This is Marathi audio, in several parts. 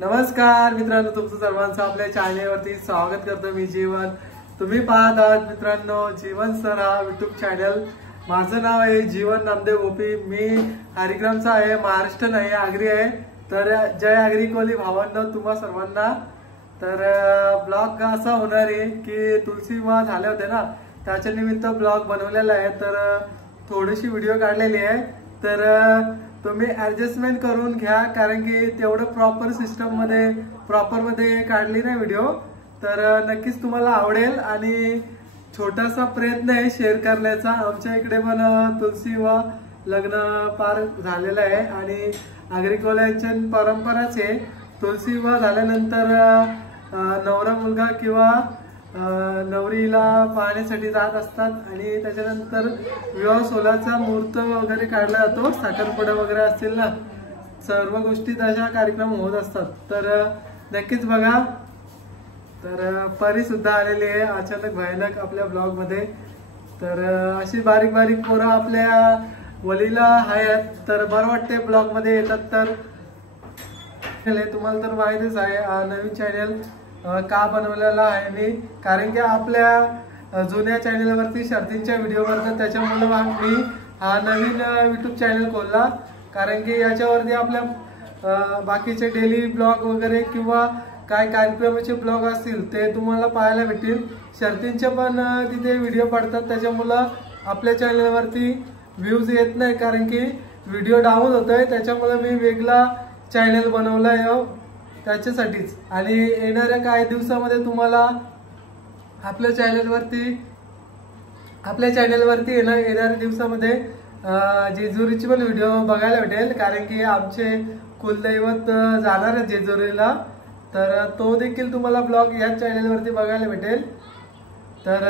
नमस्कार मित्रांनो, तुमचं सर्वांचं आपल्या चॅनलवरती स्वागत करतो मी जीवन। तुम्ही पाहत आहात मित्रांनो जीवन सर हा यूट्यूब चॅनल। माझं नाव आहे जीवन नामदेव गोपी। मी हरिग्रामचा आहे, महाराष्ट्र नाही आगरी आहे। तर जय आगरी कोली भावांनो तुम्हा सर्वांना। तर ब्लॉग असा होणार आहे की तुलसी विवाह झाले होते ना, त्याच्या निमित्त ब्लॉग बनवलेला आहे। तर थोडीशी व्हिडिओ काढलेली आहे, तर तुम्ही ऍडजस्टमेंट करून घ्या, कारण की तेवढं प्रॉपर सिस्टम मध्ये काढली नाही व्हिडिओ। तर नक्कीच तुम्हाला आवडेल आणि छोटासा प्रयत्न आहे शेअर करण्याचा। आमच्या इकडे पण तुलसी विवाह लग्न पार झालेलं आहे आणि आगरी कोल्यांची परंपराच आहे। तुलसी विवाह झाल्यानंतर नवरा मुलगा किंवा नवरीला पाहण्यासाठी जात असतात आणि त्याच्यानंतर विवाह सोहळ्याचा मुहूर्त वगैरे काढला जातो। साखरपुडा वगैरे असतील ना, सर्व गोष्टी तशा कार्यक्रम होत असतात। तर नक्कीच बघा। तर परी सुद्धा आलेली आहे अचानक भयानक आपल्या ब्लॉग मध्ये। तर अशी बारीक बारीक पोरं आपल्या वलीला आहेत, तर बरं वाटते ब्लॉग मध्ये येतात। तर तुम्हाला तर माहितीच आहे नवीन चॅनल का बनवलेला आहे मी, कारण की आपल्या जुन्या चॅनलवरती शर्तींच्या व्हिडिओ करतात, त्याच्यामुळे मी हा नवीन यूट्यूब चॅनल खोलला। कारण की याच्यावरती आपल्या बाकीचे डेली ब्लॉग वगैरे किंवा काय कार्यक्रमाचे ब्लॉग असतील ते तुम्हाला पाहायला भेटतील। शर्तींचे पण तिथे व्हिडिओ पडतात, त्याच्यामुळे आपल्या चॅनलवरती व्ह्यूज येत नाही, कारण की व्हिडिओ डाऊन होतोय। त्याच्यामुळे मी वेगळा चॅनल बनवलाय त्याच्यासाठीच। आणि येणाऱ्या काही दिवसामध्ये तुम्हाला आपल्या चॅनलवरती येणाऱ्या दिवसामध्ये जेजुरीची पण व्हिडिओ बघायला भेटेल, कारण की आमचे कुलदैवत जाणार आहे जेजुरीला। तर तो देखील तुम्हाला ब्लॉग या चॅनलवरती बघायला भेटेल। तर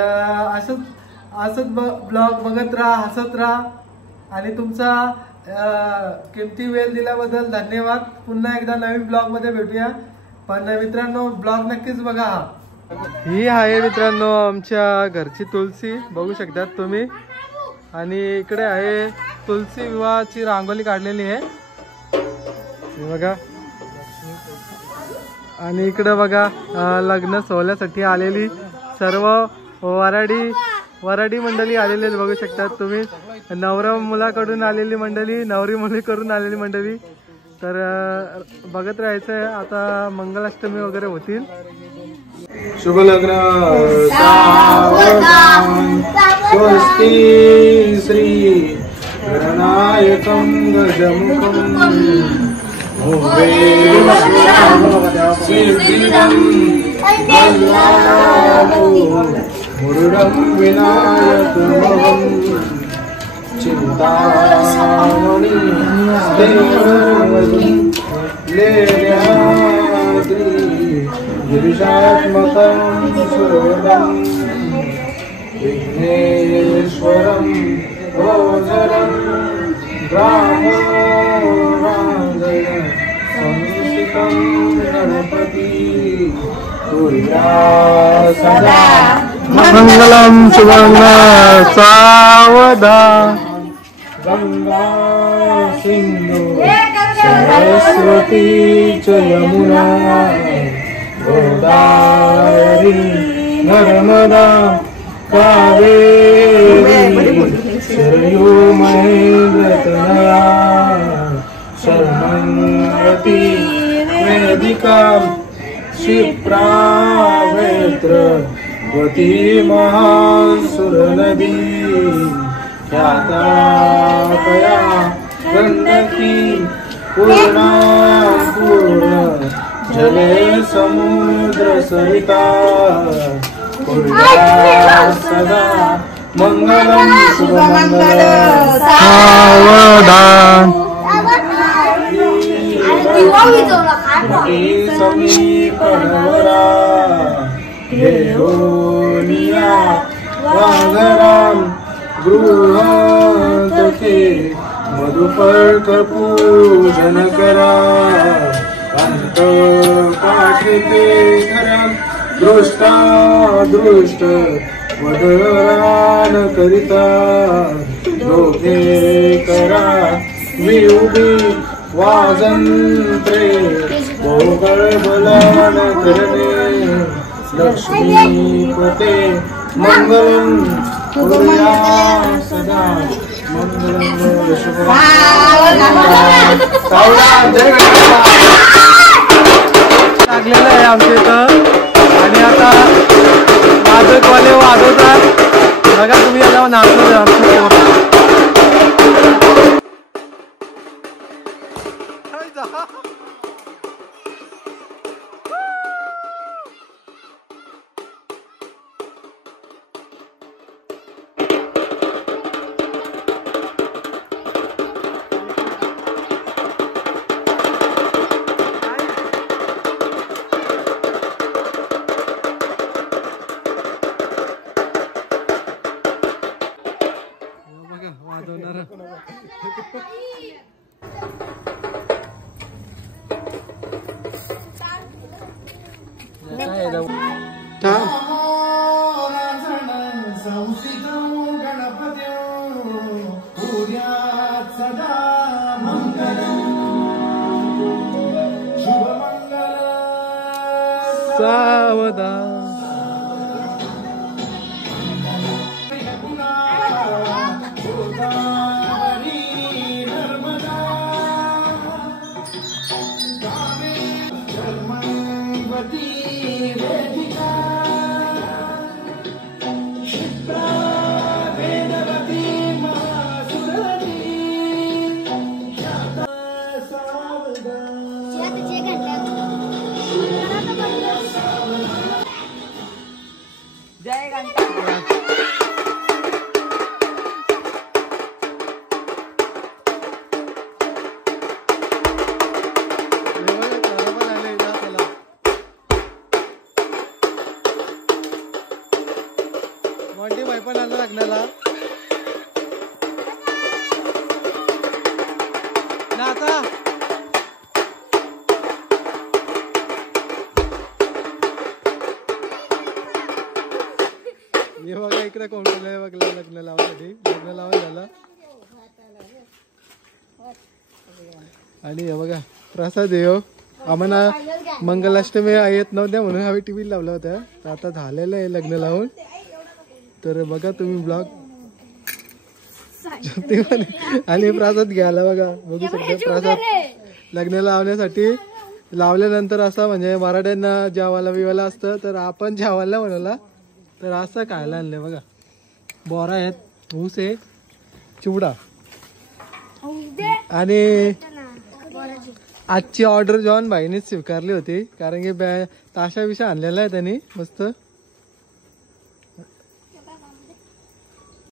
असंच ब्लॉग बघत राहा, हसत राहा आणि तुमचा किमती वेळ दिल्याबद्दल धन्यवाद। पुन्हा एकदा नवीन ब्लॉग मध्ये भेटूया। पण मित्रांनो ब्लॉग नक्कीच बघा। ही आहे मित्रांनो आमच्या घरची तुलसी, बघू शकतात तुम्ही। आणि इकडे आहे तुलसी विवाहाची रांगोळी काढलेली आहे, बघा। आणि इकडे बघा लग्न सोहळ्यासाठी आलेली सर्व वराडी मंडळी आलेली आहेत, बघू शकतात तुम्ही। नवरा मुलाकडून आलेली मंडळी, नवरी मुलीकडून आलेली मंडळी। तर बघत राहायचंय, आता मंगलाष्टमी वगैरे होतील। शुभ लग्न स्वस्ति श्री गणनायकं गजमुखं मुरुडं विनायकमहं चिंतामणि लेल्याद्रि गिरिजात्मकं सुरवरं विघ्नेश्वरं भोजनं ग्रामराजय संसितं गणपति कुर्या सदा मंगलम सुमंगल सावधान। गंगा सिंधु सरस्वती च यमुना गोदावरी नर्मदा कावेरी सरयू महेंद्रतनया शर्मन्वती वेदिका क्षिप्रावेत्रवती महासुर नदी ख्याता गंडकी पूर्ण जले समुद्र सरिता सदा मंगलम शुभमंगल सावधान। समीपनवरा घेऊनिया वाघराम गृहांतके मधुपर्क पूजन करा। अंत पाठिते धरम दृष्ट वदरान करिता दोघे करा मी उभी वाजंत्रे भोगळ बोलावन करणे लक्ष्मीपते मंगलम कुर्या सदा मंगलम लागलेलं आहे आमच्या इथं आणि आता वाजतवाले वाजवतात बघा तुम्ही आता नाचत आमचं सावधान पण आलं लग्नाला ना आता हे बघा इकडे कोण कोण आहे बघला लग्न लावासाठी लग्न लावा झालं आणि हे बघा प्रसाद देव आम्हाला मंगलाष्टमी येत नव्हत्या म्हणून आम्ही टीव्ही लावला होता तर आता झालेलं आहे लग्न लावून तर बघा तुम्ही ब्लॉग आणि प्रसाद घ्यायला बघा बघू शकता प्रसाद लग्न लावण्यासाठी लावल्यानंतर असं म्हणजे मराठ्यांना जेवायला बिवायला असतं तर आपण जेवायला बनवला तर असं खायला आणलंय बघा बोरा आहेत ऊस आहे चिवडा आणि आजची ऑर्डर जॉन भाईनेच स्वीकारली होती कारण की ताशा बिशा आणलेला आहे त्यांनी मस्त